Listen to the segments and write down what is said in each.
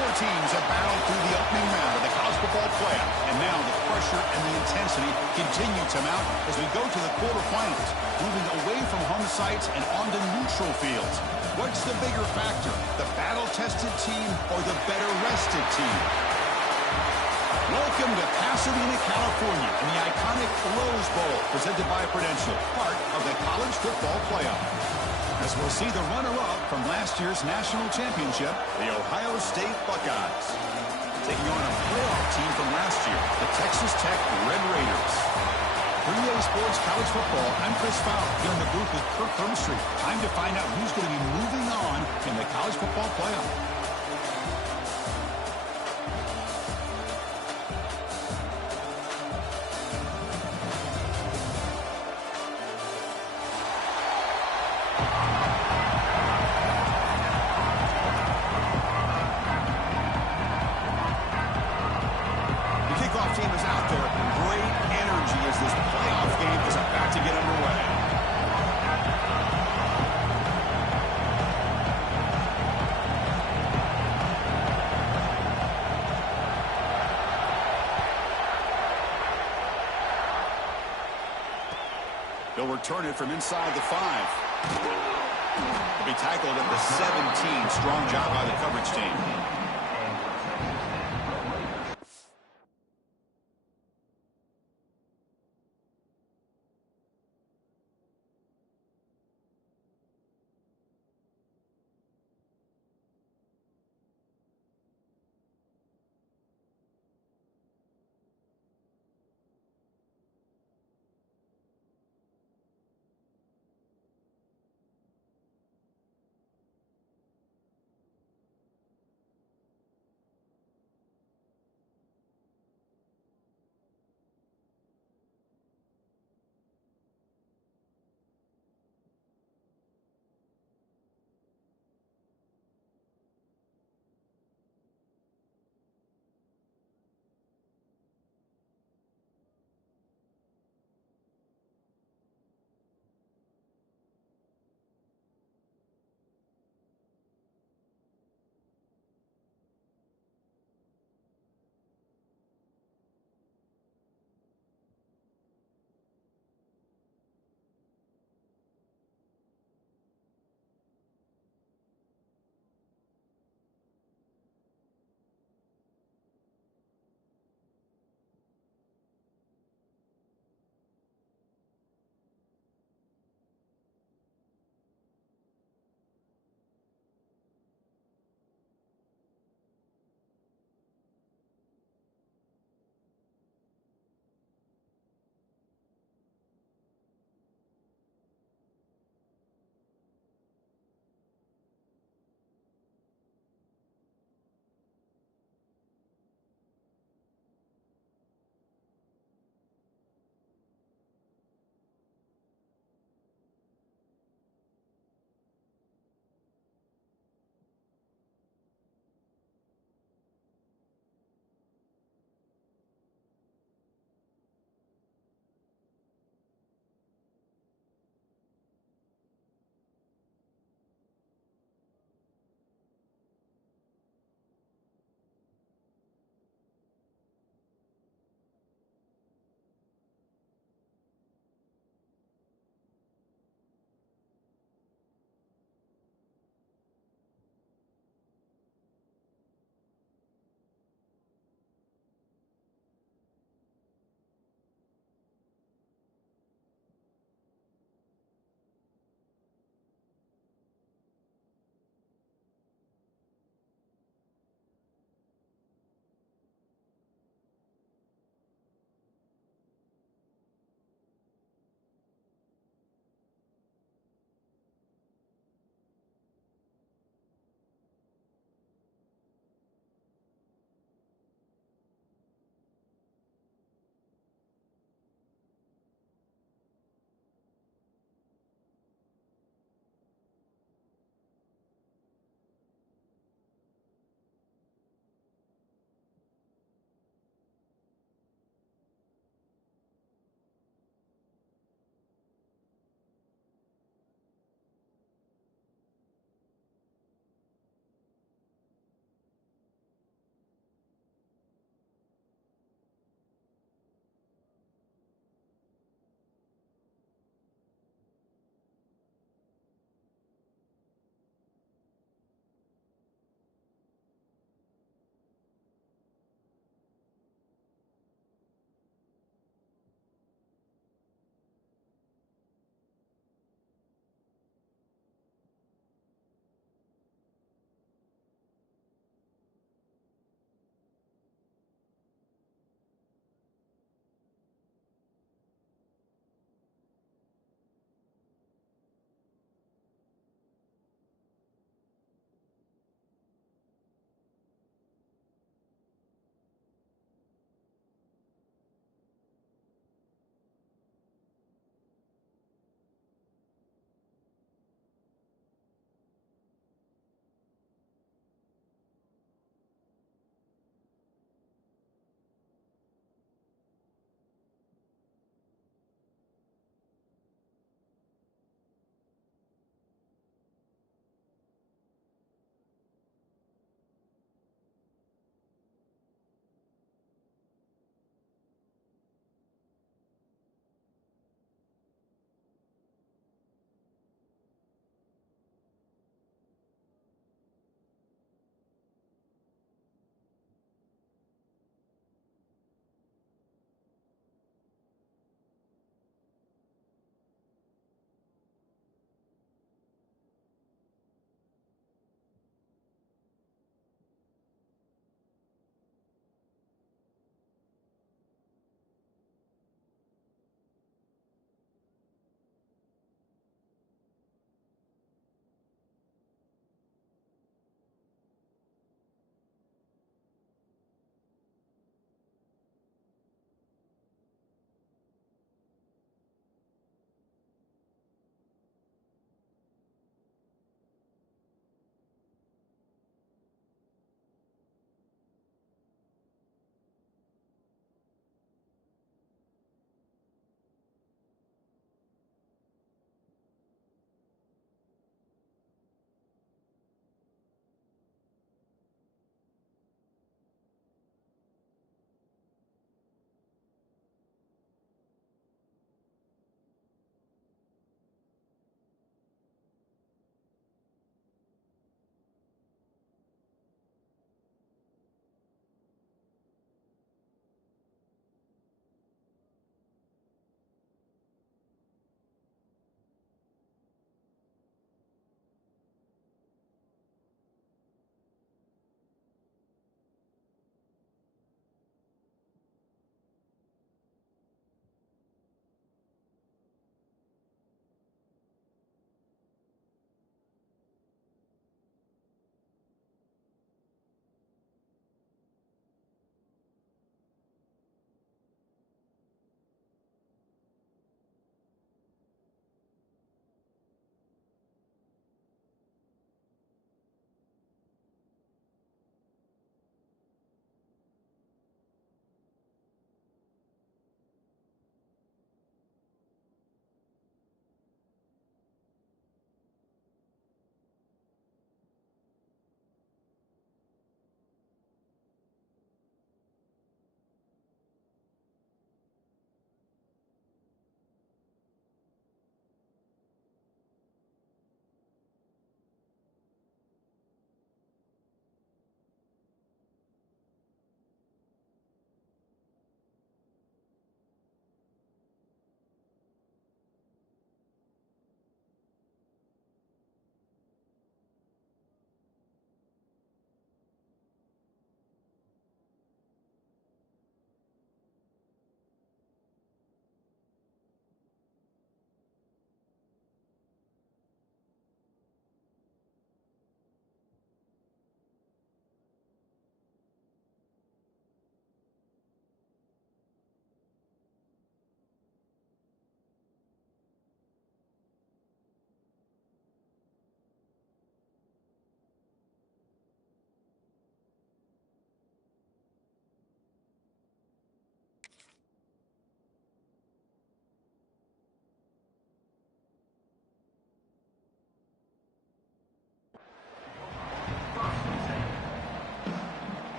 Four teams have battled through the opening round of the college football playoff, and now the pressure and the intensity continue to mount as we go to the quarterfinals, moving away from home sites and onto neutral fields. What's the bigger factor, the battle-tested team or the better-rested team? Welcome to Pasadena, California, in the iconic Rose Bowl, presented by Prudential, part of the college football playoff. As we'll see the runner-up from last year's national championship, the Ohio State Buckeyes, taking on a playoff team from last year, the Texas Tech Red Raiders. For EA Sports College Football, I'm Chris Fowler, here in the booth with Kirk Hermstreet. Time to find out who's going to be moving on in the college football playoff. Team is out there. Great energy as this playoff game is about to get underway. They'll return it from inside the 5. He'll be tackled at the 17. Strong job by the coverage team.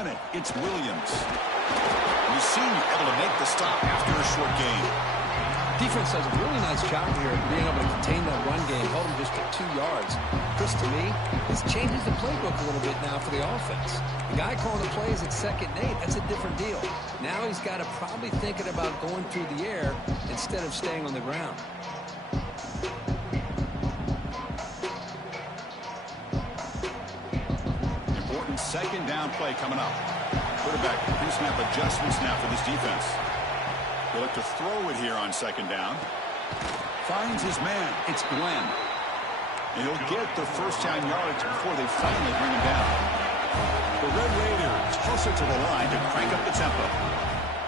run it. It's Williams. And the senior able to make the stop after a short gain. Defense does a really nice job here of being able to contain that run game, hold them just at 2 yards. Chris, to me, this changes the playbook a little bit now for the offense. The guy calling the plays at 2nd and 8, that's a different deal. Now he's got to probably thinking about going through the air instead of staying on the ground. Important 2nd down play coming up. Quarterback pre-snap adjustments now for this defense. He'll look to throw it here on 2nd down. Finds his man. It's Glenn. And he'll get the first down yardage before they finally bring him down. The Red Raiders closer to the line to crank up the tempo.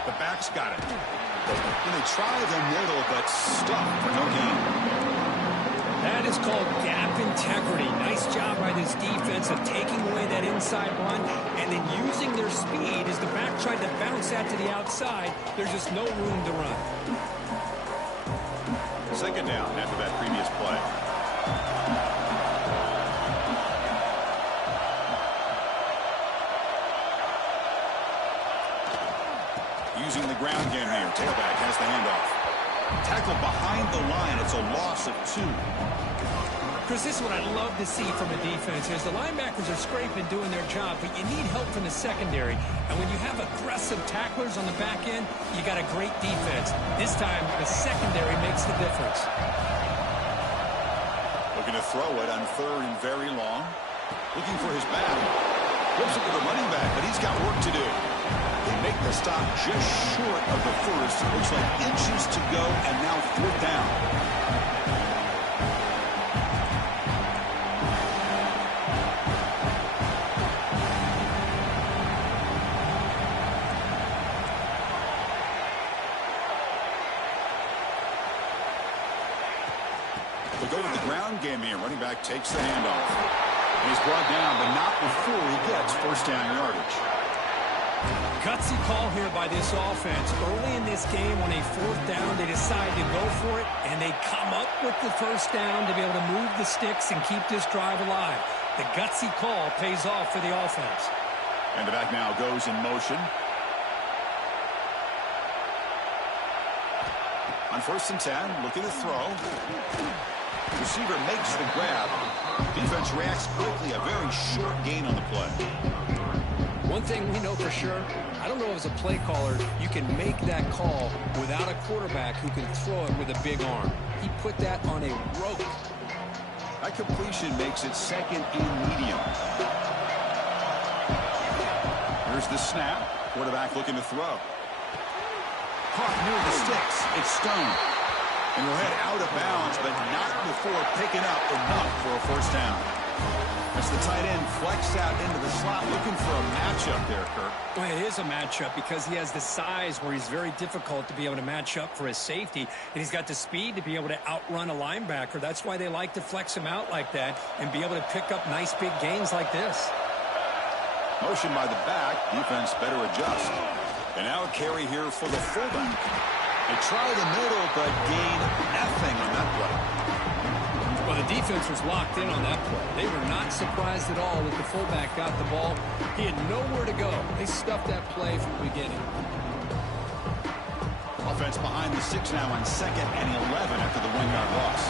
The backs got it. And they try the middle, but stuck for no gain. That is called gap integrity. Nice job by this defense of taking away that inside run and then using their speed as the back tried to bounce that to the outside. There's just no room to run. 2nd down after that previous play. Using the ground game here. Tailback has the handoff. Tackle behind the line. It's a loss of 2. Chris, this is what I love to see from a defense is the linebackers are scraping, doing their job, but you need help from the secondary. And when you have aggressive tacklers on the back end, you got a great defense. This time, the secondary makes the difference. Looking to throw it on 3rd and very long. Looking for his back. Flips it to the running back, but he's got work to do. They make the stop just short of the first. Looks like inches to go, and now 4th down. We'll go with the ground game here. Running back takes the handoff. And he's brought down, but not before he gets first down yardage. Gutsy call here by this offense. Early in this game, on a 4th down, they decide to go for it, and they come up with the first down to be able to move the sticks and keep this drive alive. The gutsy call pays off for the offense. And the back now goes in motion. On 1st and 10, looking to throw. Receiver makes the grab. Defense reacts quickly. A very short gain on the play. One thing we know for sure, I don't know as a play caller, you can make that call without a quarterback who can throw it with a big arm. He put that on a rope. That completion makes it 2nd and medium. Here's the snap. Quarterback looking to throw. Caught near the sticks. It's Stone. And will head out of bounds, but not before picking up enough for a first down. As the tight end flexed out into the slot, looking for a matchup there, Kirk. Well, it is a matchup because he has the size where he's very difficult to be able to match up for his safety, and he's got the speed to be able to outrun a linebacker. That's why they like to flex him out like that and be able to pick up nice big gains like this. Motion by the back. Defense better adjust. And now a carry here for the fullback. They try the middle, but gain nothing on that play. Well, the defense was locked in on that play. They were not surprised at all that the fullback got the ball. He had nowhere to go. They stuffed that play from the beginning. Offense behind the 6 now on 2nd and 11 after the 1-yard loss.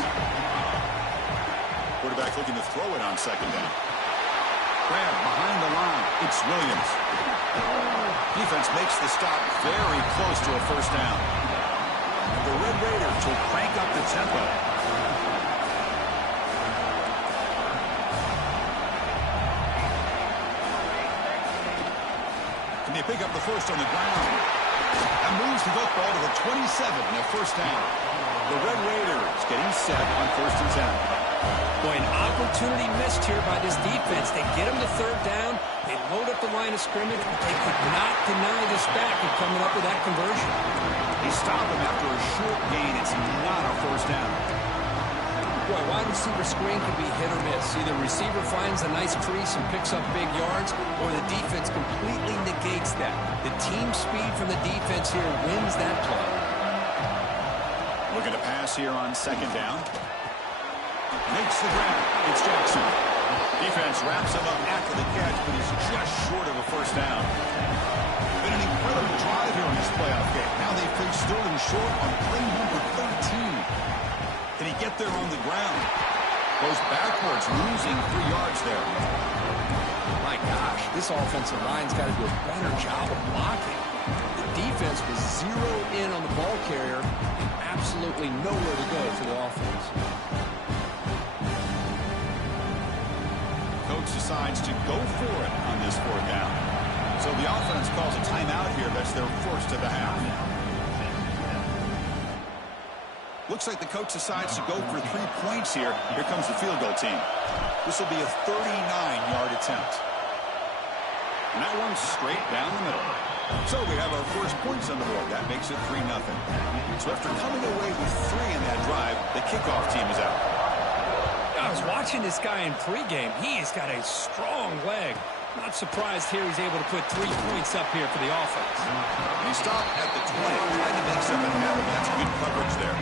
Quarterback looking to throw it on 2nd down. Grab behind the line. It's Williams. Defense makes the stop very close to a first down. And the Red Raiders will crank up the tempo. And they pick up the first on the ground. And moves the football to the 27 and a first down. The Red Raiders getting set on 1st and 10. Boy, an opportunity missed here by this defense. They get him to 3rd down. They load up the line of scrimmage, but they could not deny this back of coming up with that conversion. They stop him after a short gain. It's not a first down. Boy, wide receiver screen can be hit or miss. Either receiver finds a nice crease and picks up big yards, or the defense completely negates that. The team speed from the defense here wins that play. Looking to pass here on 2nd down. Makes the grab. It's Jackson. Defense wraps him up after the catch, but he's just short of a first down. Been an incredible drive here in this playoff game. Now they face Sterling short on play number 13. Can he get there on the ground? Goes backwards, losing 3 yards there. My gosh, this offensive line's got to do a better job of blocking. The defense was zeroed in on the ball carrier and absolutely nowhere to go for the offense. Coach decides to go for it on this 4th down. So the offense calls a timeout here. That's their first of the half. Looks like the coach decides to go for 3 points here. Here comes the field goal team. This will be a 39-yard attempt. And that one's straight down the middle. So we have our first points on the board. That makes it 3-0. So after coming away with 3 in that drive, the kickoff team is out. I was watching this guy in pregame. He has got a strong leg. Not surprised here he's able to put 3 points up here for the offense. He stopped at the 20. Tried to make something happen. That's good coverage there.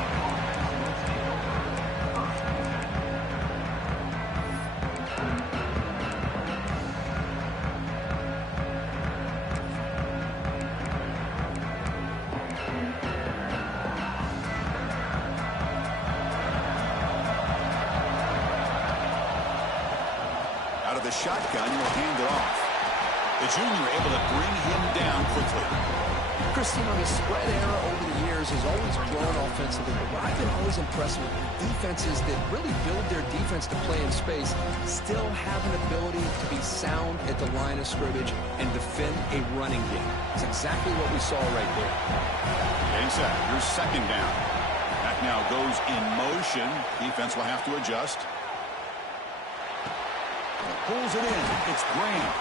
Out of the shotgun, will hand it off. The junior able to bring him down quickly. Christian, on his spread era over the years, has always grown offensively, but what I've been always impressed with defenses that really build their defense to play in space still have an ability to be sound at the line of scrimmage and defend a running game. It's exactly what we saw right there. Getting set. Here's 2nd down. That now goes in motion. Defense will have to adjust. Pulls it in. It's Graham.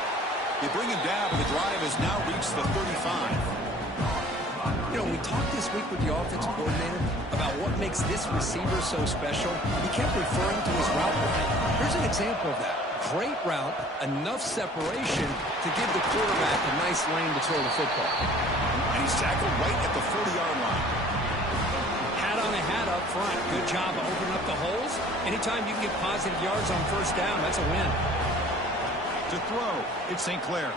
They bring him down, but the drive has now reached the 35. You know, we talked this week with the offensive coordinator about what makes this receiver so special. He kept referring to his route running. Here's an example of that. Great route, enough separation to give the quarterback a nice lane to throw the football. And he's tackled right at the 40-yard line. Hat on a hat up front. Good job of opening up the holes. Anytime you can get positive yards on 1st down, that's a win. To throw, it's St. Clair.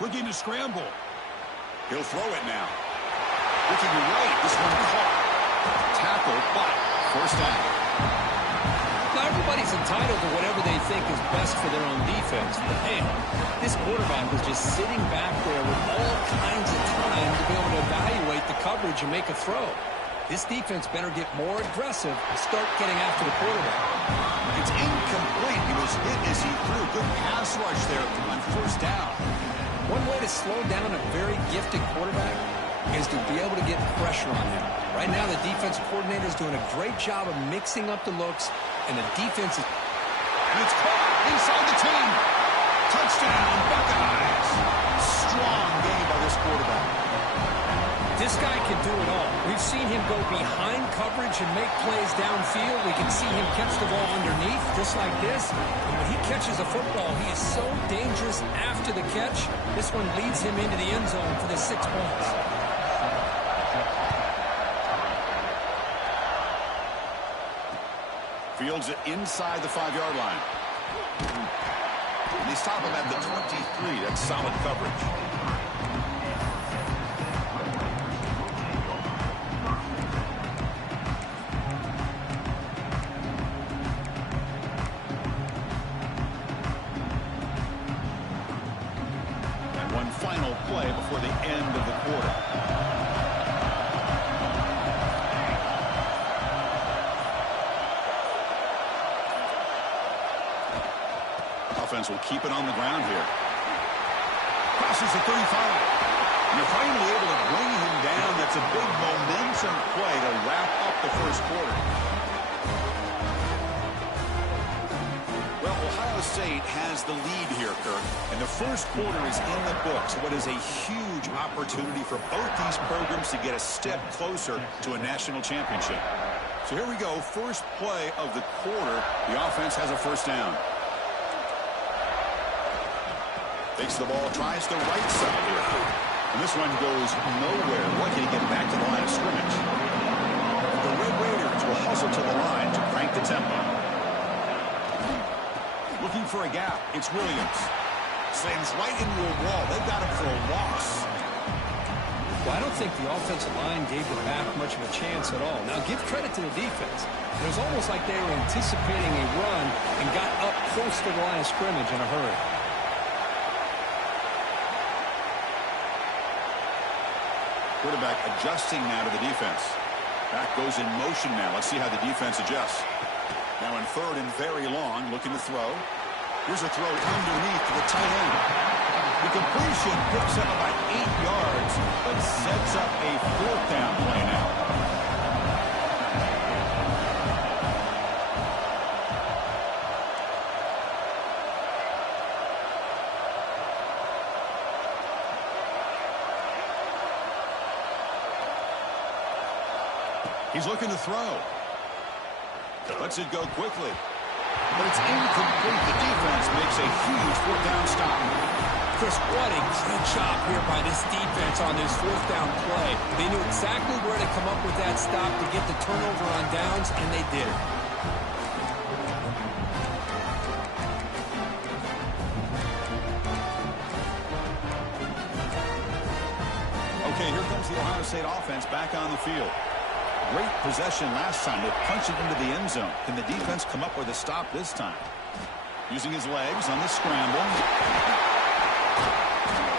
Looking to scramble. He'll throw it now. Looking right, this one caught. Tackle, but 1st down. Now, everybody's entitled to whatever they think is best for their own defense. But, man, this quarterback was just sitting back there with all kinds of time to be able to evaluate the coverage and make a throw. This defense better get more aggressive and start getting after the quarterback. It's incomplete. He was hit as he threw. Good pass rush there on 1st down. One way to slow down a very gifted quarterback is to be able to get pressure on him. Right now, the defensive coordinator is doing a great job of mixing up the looks, and the defense is... And it's caught inside the team. Touchdown, Buckeyes. Strong game by this quarterback. This guy can do it all. We've seen him go behind coverage and make plays downfield. We can see him catch the ball underneath, just like this. And when he catches a football, he is so dangerous after the catch. This one leads him into the end zone for the 6 points. Fields it inside the 5-yard line. And they stop him at the 23. That's solid coverage. Final play before the end of the quarter. Offense will keep it on the ground here. Crosses the 35. And they're finally able to bring him down. That's a big momentum play to wrap up the 1st quarter. Well, Ohio State has the lead here, Kirk, and the 1st quarter is in the books. What is a huge opportunity for both these programs to get a step closer to a national championship. So here we go, 1st play of the quarter. The offense has a 1st down. Takes the ball, tries the right side here. And this one goes nowhere. Lucky to get back to the line of scrimmage. The Red Raiders will hustle to the line to crank the tempo. Looking for a gap. It's Williams. Slams right into a wall. They've got him for a loss. Well, I don't think the offensive line gave the back much of a chance at all. Now, give credit to the defense. It was almost like they were anticipating a run and got up close to the line of scrimmage in a hurry. Quarterback adjusting now to the defense. Back goes in motion now. Let's see how the defense adjusts. Now in third and very long, looking to throw. Here's a throw underneath to the tight end. The completion picks up about 8 yards, but sets up a fourth down play now. He's looking to throw. Lets it go quickly. But it's incomplete. The defense makes a huge fourth down stop. Chris, what a good job here by this defense on this fourth down play. They knew exactly where to come up with that stop to get the turnover on downs, and they did it. Okay, here comes the Ohio State offense back on the field. Great possession last time. They punched it into the end zone. Can the defense come up with a stop this time? Using his legs on the scramble.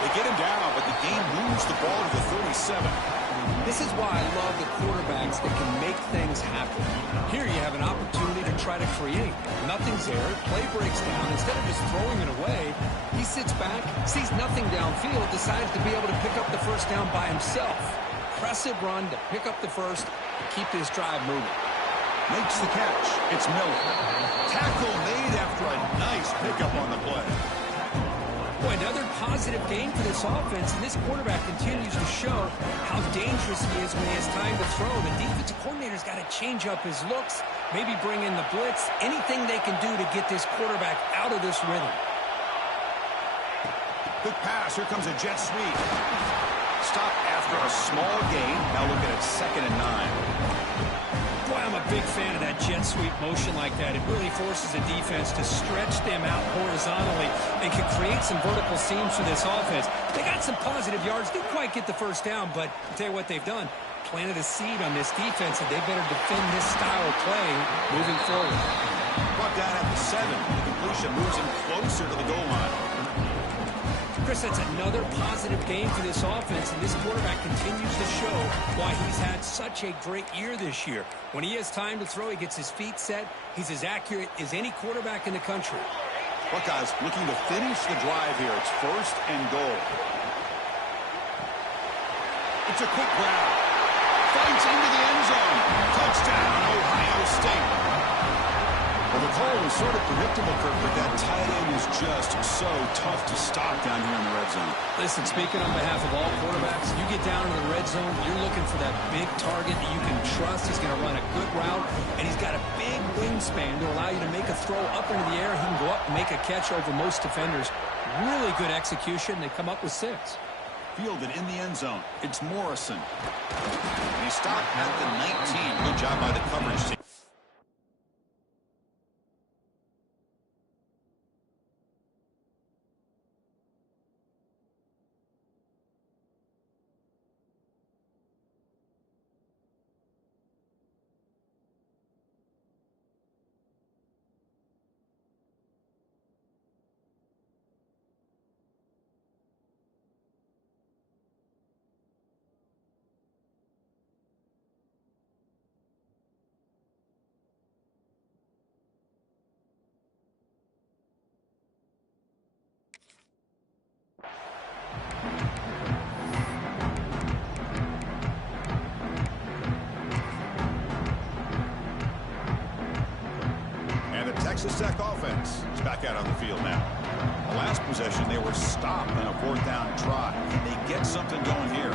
They get him down, but the game moves the ball to the 37. This is why I love the quarterbacks that can make things happen. Here you have an opportunity to try to create. Nothing's there. Play breaks down. Instead of just throwing it away, he sits back, sees nothing downfield, decides to be able to pick up the first down by himself. Impressive run to pick up the first and keep this drive moving. Makes the catch. It's Miller. Tackle made after a nice pickup on the play. Boy, another positive game for this offense, and this quarterback continues to show how dangerous he is when he has time to throw. The defensive coordinator's got to change up his looks, maybe bring in the blitz, anything they can do to get this quarterback out of this rhythm. Good pass. Here comes a jet sweep. Stop after a small gain. Now looking at 2nd and 9. Boy, I'm a big fan of that jet sweep motion like that. It really forces the defense to stretch them out horizontally and can create some vertical seams for this offense. They got some positive yards. Didn't quite get the first down, but I'll tell you what they've done. Planted a seed on this defense, and they better defend this style of play moving forward. Brought down at the 7. The completion moves him closer to the goal line. Chris, that's another positive game for this offense, and this quarterback continues to show why he's had such a great year this year. When he has time to throw, he gets his feet set. He's as accurate as any quarterback in the country. Buckeyes looking to finish the drive here. It's 1st and goal. It's a quick grab. Fights into the end zone. Touchdown, Ohio State. Well, the call was sort of predictable, Kirk, but that tight end is just so tough to stop down here in the red zone. Listen, speaking on behalf of all quarterbacks, you get down to the red zone, you're looking for that big target that you can trust. He's going to run a good route, and he's got a big wingspan to allow you to make a throw up into the air. He can go up and make a catch over most defenders. Really good execution. They come up with 6. Fielded in the end zone. It's Morrison. And he stopped at the 19. Good job by the coverage team. Texas Tech offense is back out on the field now. The last possession, they were stopped on a 4th down try. Can they get something going here?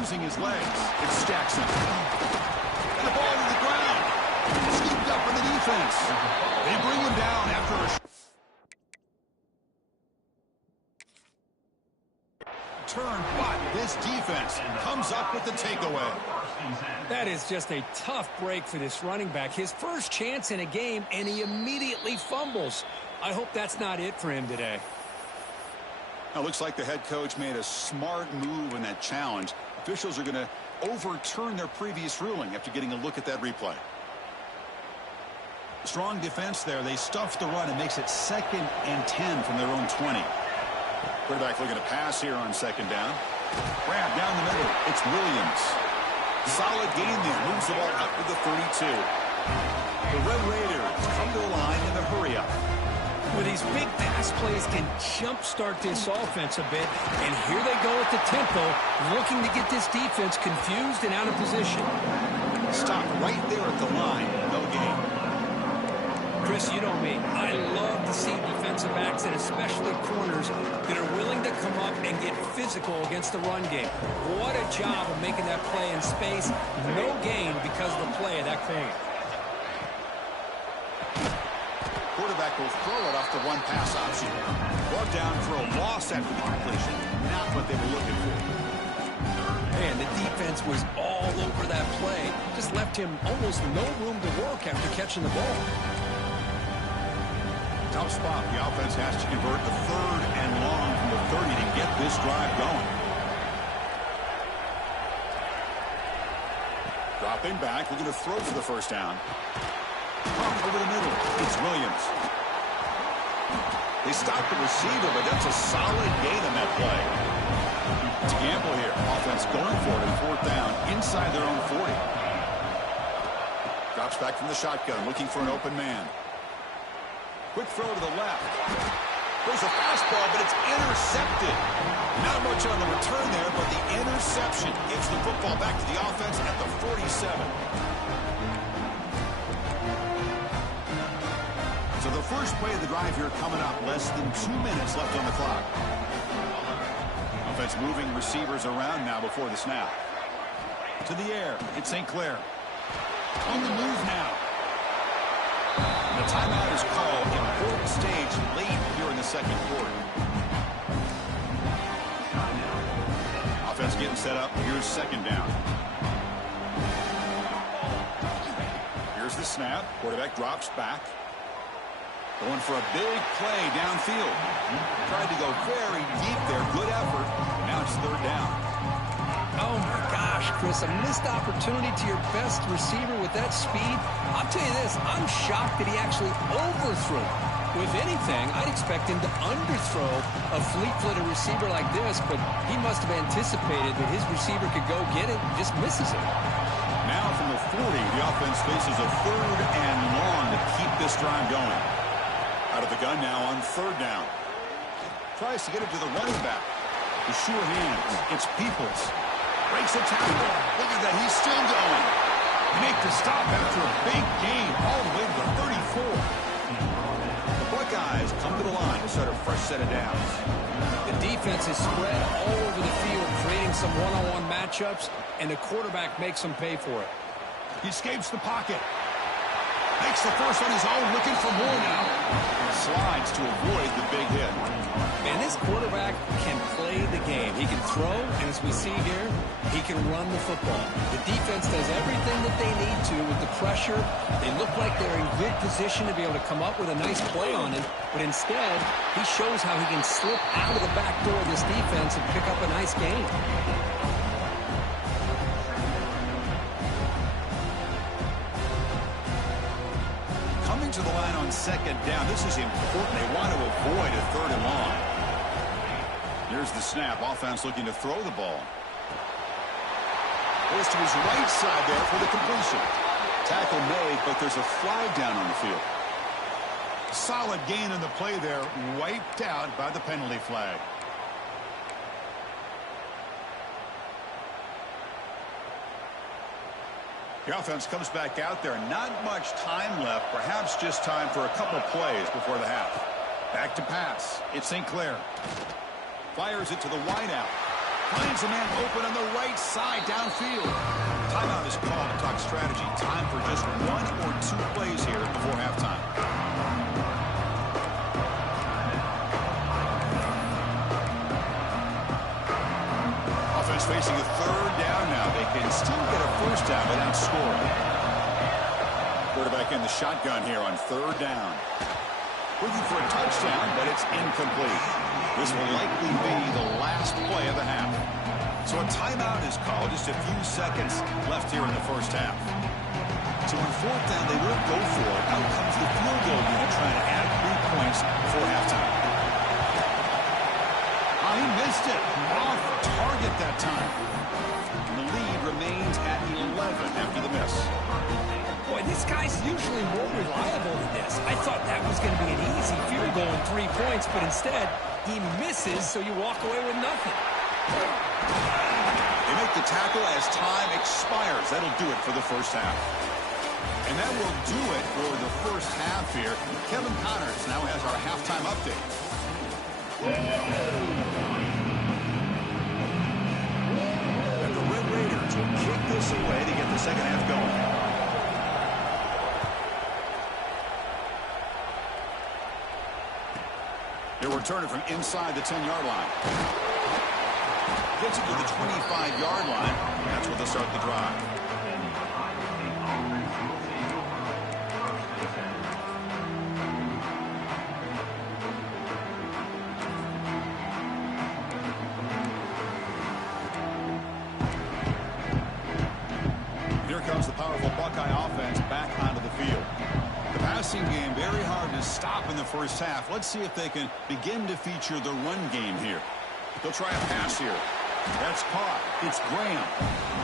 Using his legs, it's Jackson. And the ball to the ground. Scooped up for the defense. They bring him down after a... return, but this defense comes up with the takeaway. That is just a tough break for this running back. His first chance in a game, and he immediately fumbles. I hope that's not it for him today. Now, looks like the head coach made a smart move in that challenge. Officials are going to overturn their previous ruling after getting a look at that replay. Strong defense there. They stuff the run and makes it 2nd and 10 from their own 20. Quarterback looking to pass here on 2nd down. Grab down the middle. It's Williams. Solid gain there. Moves the ball up to the 32. The Red Raiders come to the line in the hurry-up. Well, these big pass plays can jumpstart this offense a bit, and here they go at the tempo, looking to get this defense confused and out of position. Stop right there at the line. No gain. Chris, you know me. I love to see defensive backs, and especially corners, that are willing to come up and get physical against the run game. What a job of making that play in space. No gain because of the play of that corner. Quarterback will throw it off the one pass option. Brought down for a loss after the completion. Not what they were looking for. Man, the defense was all over that play. Just left him almost no room to work after catching the ball. Tough spot. The offense has to convert the 3rd and long from the 30 to get this drive going. Dropping back. We're going to throw for the 1st down. Pump over the middle. It's Williams. They stop the receiver, but that's a solid gain on that play. It's a gamble here. Offense going for it on 4th down inside their own 40. Drops back from the shotgun, looking for an open man. Quick throw to the left. There's a fastball, but it's intercepted. Not much on the return there, but the interception gives the football back to the offense at the 47. So the first play of the drive here coming up. Less than 2 minutes left on the clock. Offense moving receivers around now before the snap. To the air. It's St. Clair. On the move now. The timeout is called. Important stage late here in the 2nd quarter. Offense getting set up. Here's 2nd down. Here's the snap. Quarterback drops back. Going for a big play downfield. Tried to go very deep there. Good effort. Now it's 3rd down. Oh, my gosh, Chris. A missed opportunity to your best receiver with that speed. I'll tell you this. I'm shocked that he actually overthrew. If anything, I'd expect him to underthrow a fleet-footed receiver like this, but he must have anticipated that his receiver could go get it and just misses it. Now from the 40, the offense faces a 3rd and long to keep this drive going. Out of the gun now on 3rd down. Tries to get it to the running back. The sure hands. It's Peoples. Breaks a tackle. Look at that. He's still going. Make the stop after a big gain all the way to the 34. The Buckeyes come to the line to start a fresh set of downs. The defense is spread all over the field, creating some one-on-one matchups, and the quarterback makes them pay for it. He escapes the pocket. Makes the first on his own, looking for more now. Slides to avoid the big hit. And this quarterback can play the game. He can throw, and as we see here, he can run the football. The defense does everything that they need to with the pressure. They look like they're in good position to be able to come up with a nice play on him, but instead, he shows how he can slip out of the back door of this defense and pick up a nice gain. To the line on 2nd down. This is important. They want to avoid a 3rd and long. Here's the snap. Offense looking to throw the ball. Goes to his right side there for the completion. Tackle made, but there's a flag down on the field. Solid gain on the play there. Wiped out by the penalty flag. The offense comes back out there. Not much time left. Perhaps just time for a couple plays before the half. Back to pass. It's St. Clair. Fires it to the wideout. Finds a man open on the right side downfield. Timeout is called to talk strategy. Time for just 1 or 2 plays here before halftime. facing a third down now. They can still get a first down without scoring. Quarterback in the shotgun here on third down. Looking for a touchdown, but it's incomplete. This will likely be the last play of the half. So a timeout is called. Just a few seconds left here in the first half. So on fourth down, they won't go for it. Out comes the field goal unit trying to add 3 points before halftime. He missed it. Off target that time. And the lead remains at 11 after the miss. Boy, this guy's usually more reliable than this. I thought that was going to be an easy field goal in 3 points, but instead, he misses, so you walk away with nothing. They make the tackle as time expires. That'll do it for the first half. And that will do it for the first half here. Kevin Connors now has our halftime update. And the Red Raiders will kick this away to get the second half going. They're returning from inside the 10-yard line. Gets it to the 25-yard line. That's where they'll start the drive. Here comes the powerful Buckeye offense back onto the field. The passing game very hard to stop in the first half. Let's see if they can begin to feature the run game here. They'll try a pass here. That's caught. It's Graham.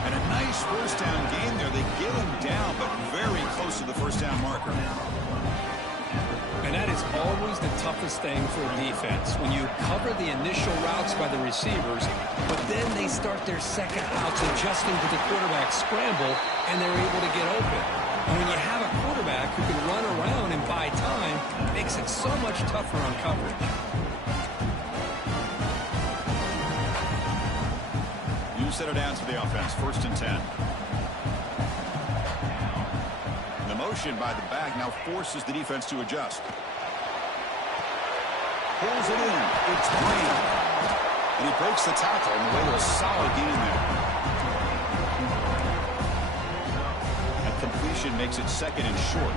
And a nice first down game there. They get him down, but very close to the first down marker. And that is always the toughest thing for a defense. When you cover the initial routes by the receivers, but then they start their second outs adjusting to the quarterback scramble, and they're able to get open. And when you have a quarterback who can run around and buy time, it makes it so much tougher on coverage. You set it down to the offense, 1st and 10. The motion by the back now forces the defense to adjust. Pulls it in. It's Graham. And he breaks the tackle on the way to a solid gain there. That completion makes it second and short.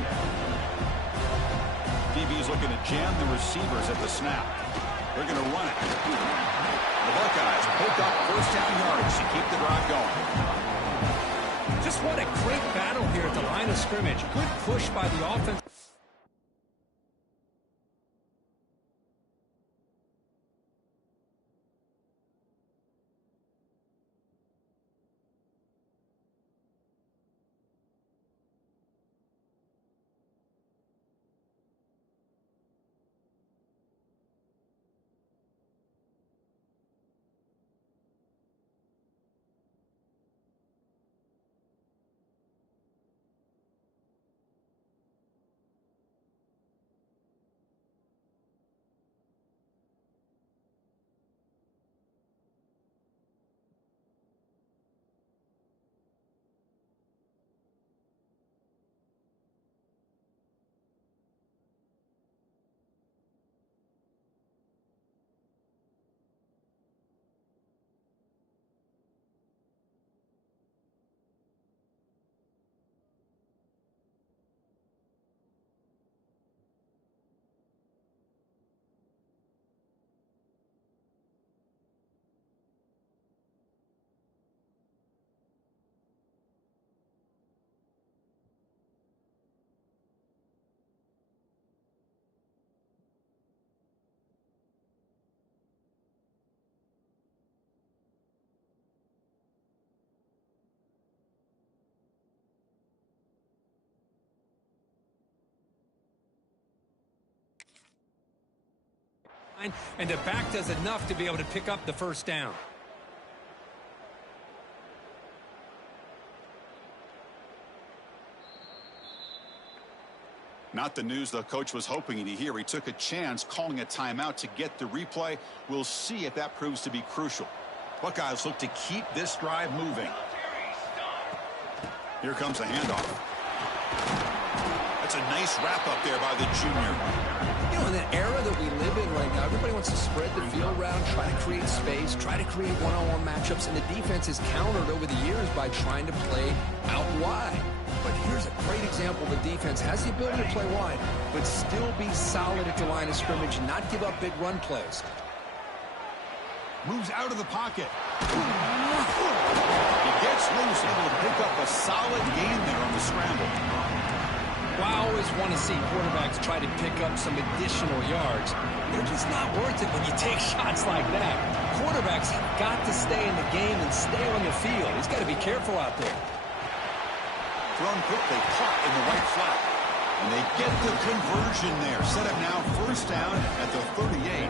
DB's looking to jam the receivers at the snap. They're going to run it. The Buckeyes pick up first down yardage to keep the drive going. Just what a great battle here at the line of scrimmage. Good push by the offense. And the back does enough to be able to pick up the first down. Not the news the coach was hoping to hear. He took a chance calling a timeout to get the replay. We'll see if that proves to be crucial. Buckeyes look to keep this drive moving. Here comes a handoff. That's a nice wrap up there by the junior. You know, and then era that we live in right now, everybody wants to spread the field around, try to create space, try to create one-on-one matchups, and the defense has countered over the years by trying to play out wide. But here's a great example. The defense has the ability to play wide, but still be solid at the line of scrimmage and not give up big run plays. Moves out of the pocket. He gets loose, able to pick up a solid gain there on the scramble. Well, I always want to see quarterbacks try to pick up some additional yards. They're just not worth it when you take shots like that. Quarterbacks have got to stay in the game and stay on the field. He's got to be careful out there. Thrown quickly, caught in the right flat. And they get the conversion there. Set up now, first down at the 38.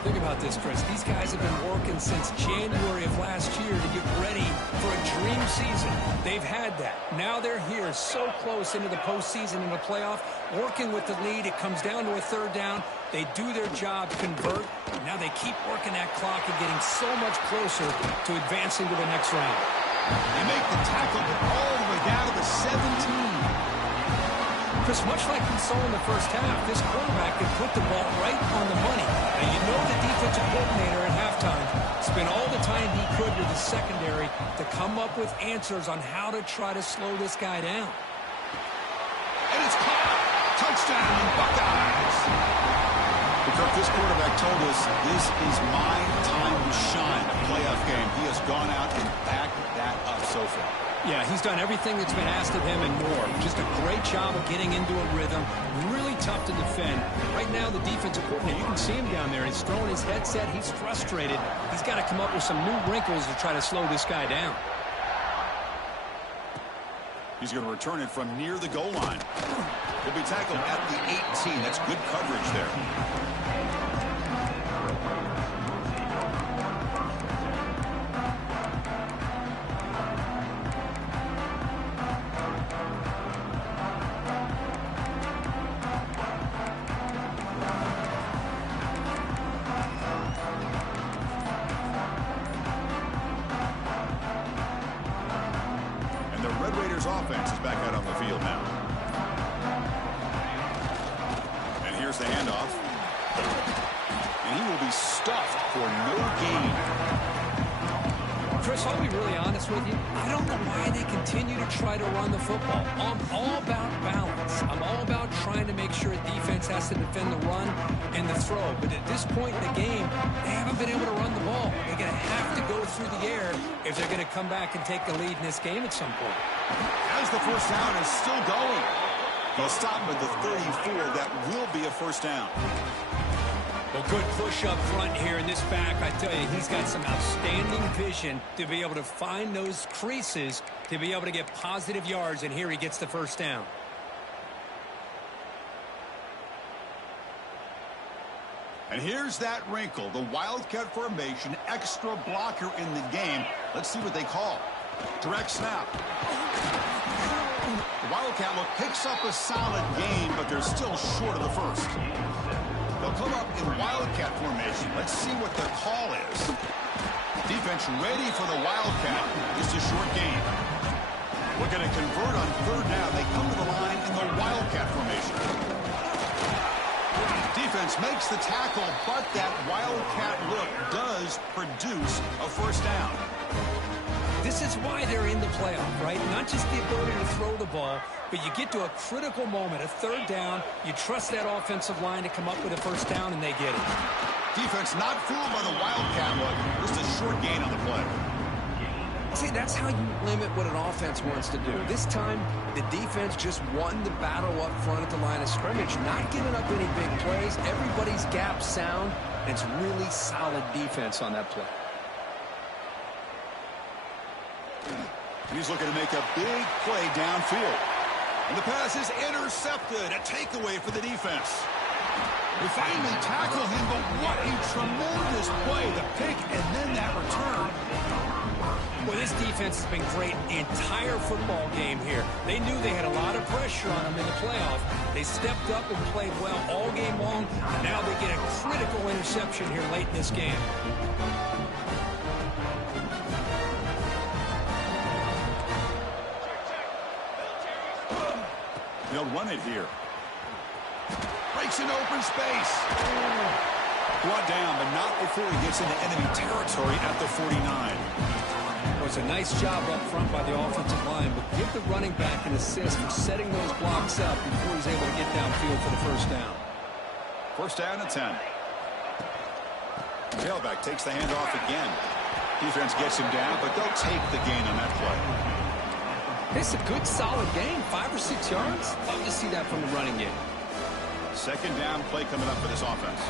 Think about this, Chris. These guys have been working since January of last year to get ready for a dream season. They've had that. Now they're here so close into the postseason and the playoff, working with the lead. It comes down to a third down. They do their job, convert. Now they keep working that clock and getting so much closer to advancing to the next round. They make the tackle all the way down to the 17. Chris, much like we saw in the first half, this quarterback can put the ball right on the money. And you know the defensive coordinator at halftime spent all the time he could with the secondary to come up with answers on how to try to slow this guy down. And it's caught. Touchdown, Buckeyes. Because this quarterback told us this is my time to shine, a playoff game. He has gone out and backed that up so far. Yeah, he's done everything that's been asked of him and more. Just a great job of getting into a rhythm. Really tough to defend. Right now, the defensive coordinator, you can see him down there. He's throwing his headset. He's frustrated. He's got to come up with some new wrinkles to try to slow this guy down. He's going to return it from near the goal line. He'll be tackled at the 18. That's good coverage there. Offense is back out on the field now. And here's the handoff. And he will be stuffed for no gain. Chris, I'll be really honest with you. I don't know why they continue to try to run the football. I'm all about balance. I'm all about trying to make sure a defense has to defend the run and the throw. But at this point in the game, they haven't been able to run the ball. They're going to have to go through the air if they're going to come back and take the lead in this game at some point. As the first down is still going. They'll stop at the 34. That will be a first down. Well, good push up front here in this back. I tell you, he's got some outstanding vision to be able to find those creases to be able to get positive yards, and here he gets the first down. And here's that wrinkle, the Wildcat formation, extra blocker in the game. Let's see what they call. Direct snap. The Wildcat look picks up a solid gain, but they're still short of the first. They'll come up in Wildcat formation. Let's see what the call is. Defense ready for the Wildcat. Just a short gain. We're going to convert on third down. They come to the line in the Wildcat formation. Defense makes the tackle, but that Wildcat look does produce a first down. This is why they're in the playoff, right? Not just the ability to throw the ball, but you get to a critical moment, a third down. You trust that offensive line to come up with a first down, and they get it. Defense not fooled by the Wildcat look. Just a short gain on the play. See, that's how you limit what an offense wants to do. This time, the defense just won the battle up front at the line of scrimmage, not giving up any big plays. Everybody's gap sound. It's really solid defense on that play. He's looking to make a big play downfield. And the pass is intercepted. A takeaway for the defense. They finally tackle him, but what a tremendous play. The pick and then that return. Well, this defense has been great the entire football game here. They knew they had a lot of pressure on them in the playoff. They stepped up and played well all game long, and now they get a critical interception here late in this game. They'll run it here. Breaks Takes an open space. Brought down, but not before he gets into enemy territory at the 49. Well, it's a nice job up front by the offensive line, but give the running back an assist for setting those blocks up before he's able to get downfield for the first down. First down and 10. Tailback takes the handoff again. Defense gets him down, but they'll take the gain on that play. It's a good, solid gain, 5 or 6 yards. Love to see that from the running game. Second down play coming up for this offense.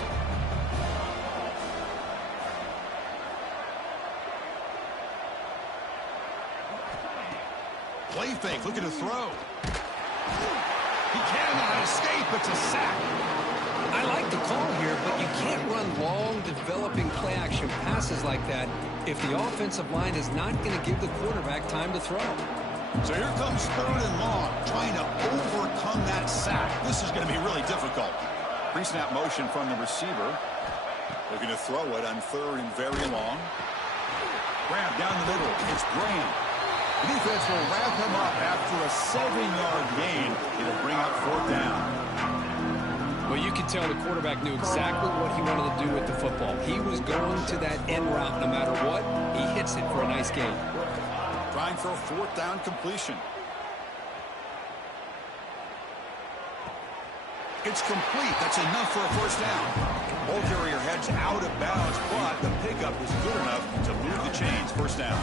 Play fake, looking to throw. He cannot escape. It's a sack. I like the call here, but you can't run long, developing play-action passes like that if the offensive line is not going to give the quarterback time to throw. So here comes third and long, trying to overcome that sack. This is going to be really difficult. Pre-snap motion from the receiver. Looking to throw it on third and very long. Grab down the middle. It's Graham. The defense will wrap him up after a 7-yard gain. It'll bring up fourth down. Well, you can tell the quarterback knew exactly what he wanted to do with the football. He was going to that end route no matter what. He hits it for a nice gain. Trying for a fourth down completion. It's complete. That's enough for a first down. Ball carrier heads out of bounds, but the pickup is good enough to move the chains. First down.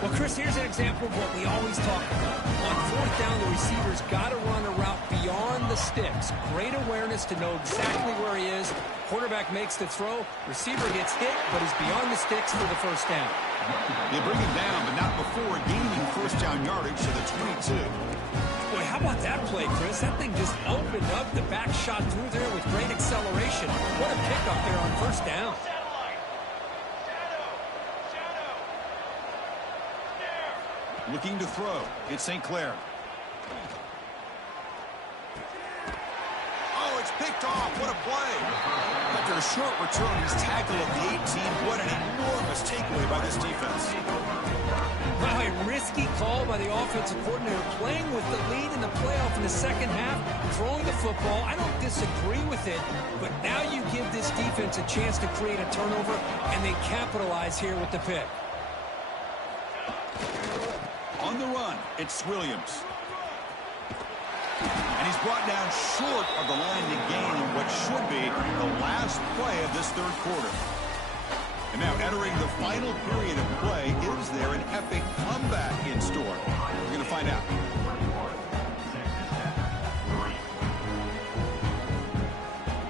Well, Chris, here's an example of what we always talk about. On fourth down, the receiver's got to run a route beyond the sticks. Great awareness to know exactly where he is. Quarterback makes the throw. Receiver gets hit, but he's beyond the sticks for the first down. They bring him down, but not before gaining first down yardage to the 22. Boy, how about that play, Chris? That thing just opened up. The back shot through there with great acceleration. What a pickup there on first down. Looking to throw. It's St. Clair. Oh, it's picked off. What a play. After a short return, he's tackled at the 18. What an enormous takeaway by this defense. Wow, a risky call by the offensive coordinator, playing with the lead in the playoff in the second half, throwing the football. I don't disagree with it, but now you give this defense a chance to create a turnover, and they capitalize here with the pick. On the run, it's Williams. And he's brought down short of the line to gain in what should be the last play of this third quarter. And now entering the final period of play, is there an epic comeback in store? We're going to find out.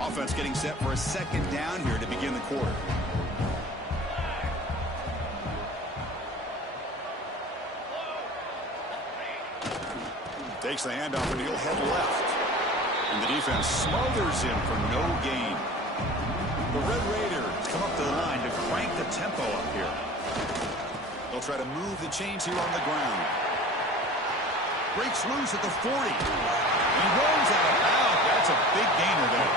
Offense getting set for a second down here to begin the quarter. Takes the handoff and he'll head left. And the defense smothers him for no gain. The Red Raiders come up to the line to crank the tempo up here. They'll try to move the chains here on the ground. Breaks loose at the 40. He rolls out of bounds. That's a big gainer there.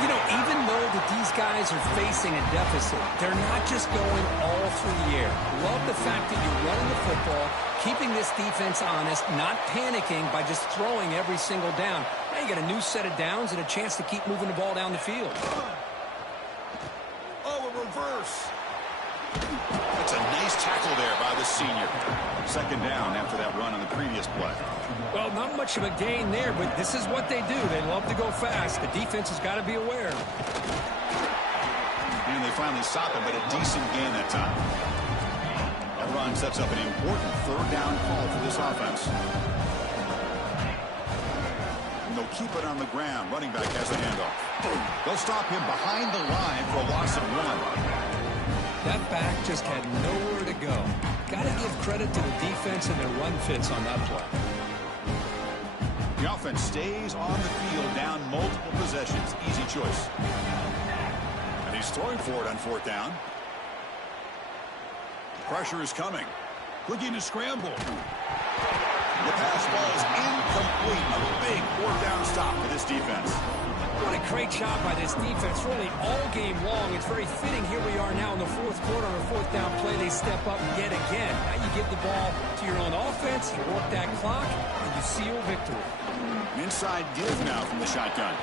You know, even though that these guys are facing a deficit, they're not just going all through the air. Love the fact that you're running the football, keeping this defense honest, not panicking by just throwing every single down. Now you got a new set of downs and a chance to keep moving the ball down the field. Oh, a reverse. That's a nice tackle there by the senior. Second down after that run on the previous play. Well, not much of a gain there, but this is what they do. They love to go fast. The defense has got to be aware. And they finally stop him, but a decent gain that time. That run sets up an important third down call for this offense. And they'll keep it on the ground. Running back has a handoff. They'll stop him behind the line for a loss of 1. That back just had nowhere to go. Got to give credit to the defense and their run fits on that play. The offense stays on the field down multiple possessions. Easy choice. And he's throwing for it on fourth down. Pressure is coming. Looking to scramble. The pass ball is incomplete. A big fourth down stop for this defense. What a great job by this defense, really all game long. It's very fitting. Here we are now in the fourth quarter on a fourth down play. They step up yet again. Now you give the ball to your own offense, you work that clock, and you seal victory. An inside give now from the shotgun.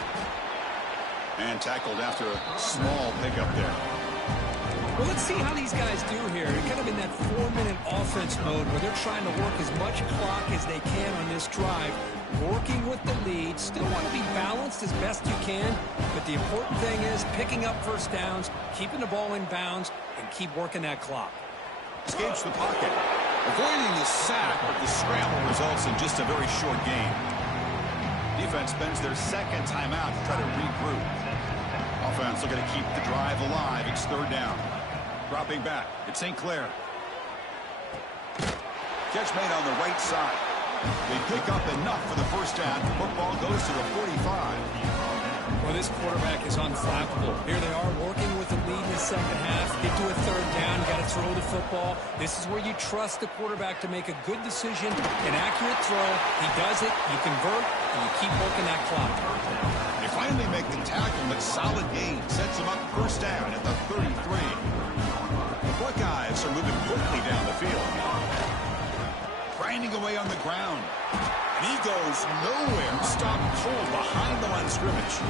And tackled after a small pickup there. Well, let's see how these guys do here. They're kind of in that 4-minute offense mode where they're trying to work as much clock as they can on this drive, working with the lead. Still want to be balanced as best you can, but the important thing is picking up first downs, keeping the ball in bounds, and keep working that clock. Escapes the pocket. Avoiding the sack, but the scramble results in just a very short gain. Defense spends their second timeout to try to regroup. Offense looking to keep the drive alive. It's third down. Dropping back. It's St. Clair. Catch made on the right side. They pick up enough for the first down. Football goes to the 45. Well, this quarterback is unflappable. Here they are working with the lead in the second half. Get to a third down. You got to throw the football. This is where you trust the quarterback to make a good decision, an accurate throw. He does it. You convert, and you keep working that clock. They finally make the tackle, but solid gain sets them up first down at the 33. The Buckeyes are moving quickly down the field. Grinding away on the ground. And he goes nowhere. Stopped cold behind the line of scrimmage.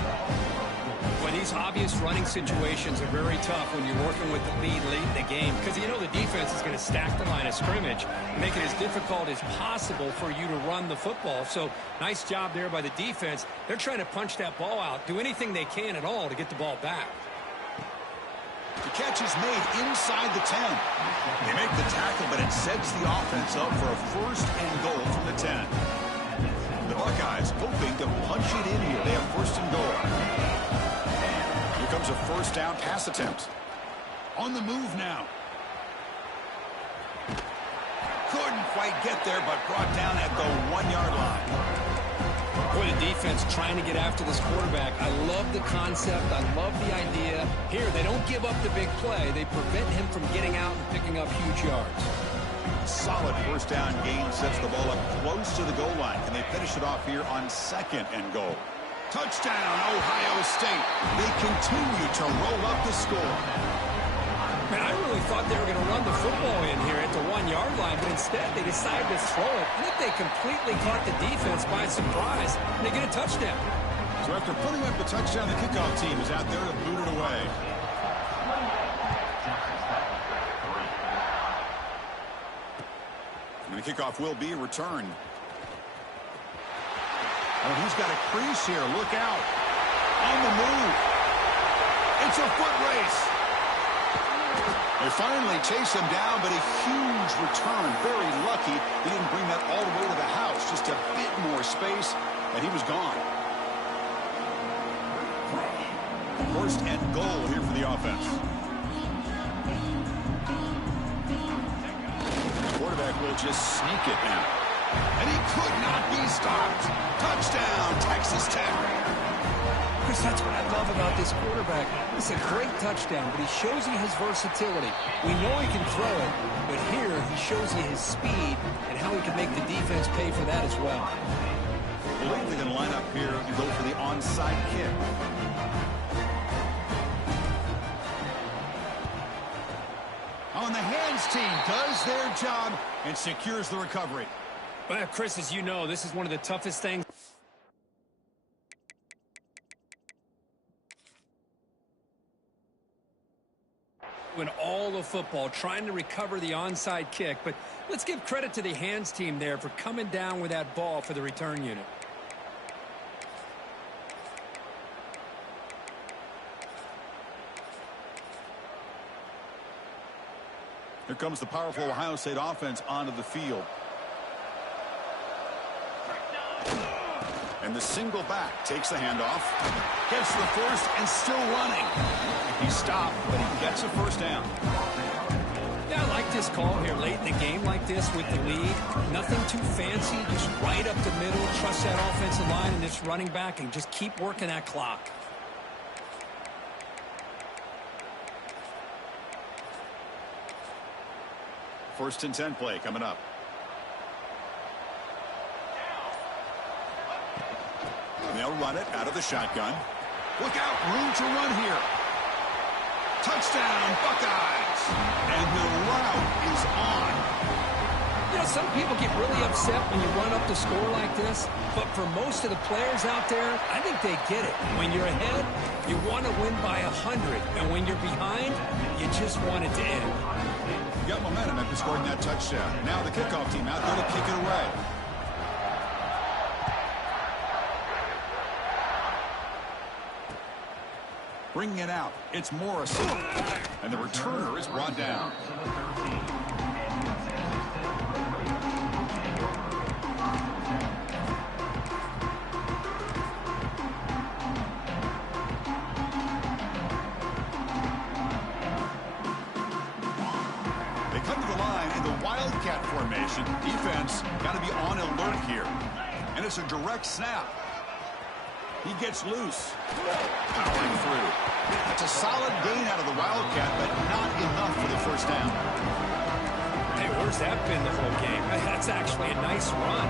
Well, these obvious running situations are very tough when you're working with the lead late in the game because you know the defense is going to stack the line of scrimmage, make it as difficult as possible for you to run the football. So nice job there by the defense. They're trying to punch that ball out, do anything they can at all to get the ball back. The catch is made inside the 10. They make the tackle, but it sets the offense up for a first and goal from the 10. The Buckeyes hoping to punch it in here. They have first and goal. Here comes a first down pass attempt. On the move now. Couldn't quite get there, but brought down at the 1-yard line. Boy, the defense trying to get after this quarterback. I love the concept. I love the idea. Here, they don't give up the big play. They prevent him from getting out and picking up huge yards. Solid first down gain sets the ball up close to the goal line. And they finish it off here on second and goal. Touchdown, Ohio State. They continue to roll up the score. Man, I really thought they were going to run the football in here at the 1-yard line, but instead they decided to throw it. I think they completely caught the defense by surprise, and they get a touchdown. So after putting up the touchdown, the kickoff team is out there to boot it away. And the kickoff will be returned. Oh, he's got a crease here. Look out. On the move. It's a foot race. They finally chase him down, but a huge return. Very lucky he didn't bring that all the way to the house. Just a bit more space, and he was gone. First and goal here for the offense. The quarterback will just sneak it now. And he could not be stopped. Touchdown, Texas Tech. Chris, that's what I love about this quarterback. It's a great touchdown, but he shows you his versatility. We know he can throw it, but here he shows you his speed and how he can make the defense pay for that as well. I believe they're going to line up here and go for the onside kick. On the hands team does their job and secures the recovery. Well, Chris, as you know, this is one of the toughest things. In all of football, trying to recover the onside kick. But let's give credit to the hands team there for coming down with that ball for the return unit. Here comes the powerful Ohio State offense onto the field. And the single back takes the handoff. Gets the first and still running. He stopped, but he gets a first down. Yeah, I like this call here late in the game like this with the lead. Nothing too fancy, just right up the middle. Trust that offensive line and this running back and just keep working that clock. First and 10 play coming up. And they'll run it out of the shotgun. Look out, room to run here. Touchdown, Buckeyes. And the route is on. You know, some people get really upset when you run up the score like this, but for most of the players out there, I think they get it. When you're ahead, you want to win by 100, and when you're behind, you just want it to end. You got momentum after scoring that touchdown. Now the kickoff team out there to kick it away. Bringing it out, it's Morrison, and the returner is brought down. They come to the line in the Wildcat formation. Defense got to be on alert here. And it's a direct snap. He gets loose. Powering through. That's a solid gain out of the Wildcat, but not enough for the first down. Hey, where's that been the whole game? That's actually a nice run.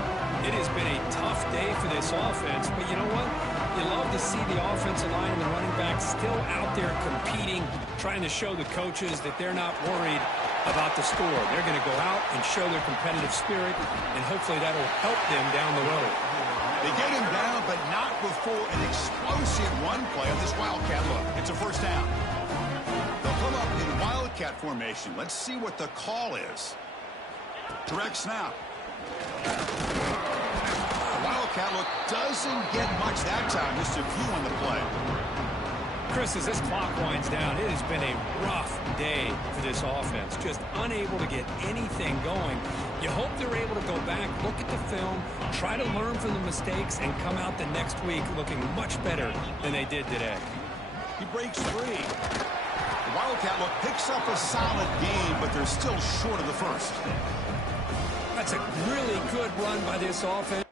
It has been a tough day for this offense, but you know what? You love to see the offensive line and the running back still out there competing, trying to show the coaches that they're not worried about the score. They're going to go out and show their competitive spirit, and hopefully that'll help them down the road. They get him down, but not before an explosive run play on this Wildcat look. It's a first down. They'll come up in Wildcat formation. Let's see what the call is. Direct snap. Wildcat look doesn't get much that time. Just a few on the play. Chris, as this clock winds down, it has been a rough day for this offense. Just unable to get anything going. You hope they're able to go back, look at the film, try to learn from the mistakes, and come out the next week looking much better than they did today. He breaks free. The Wildcat look picks up a solid game, but they're still short of the first. That's a really good run by this offense.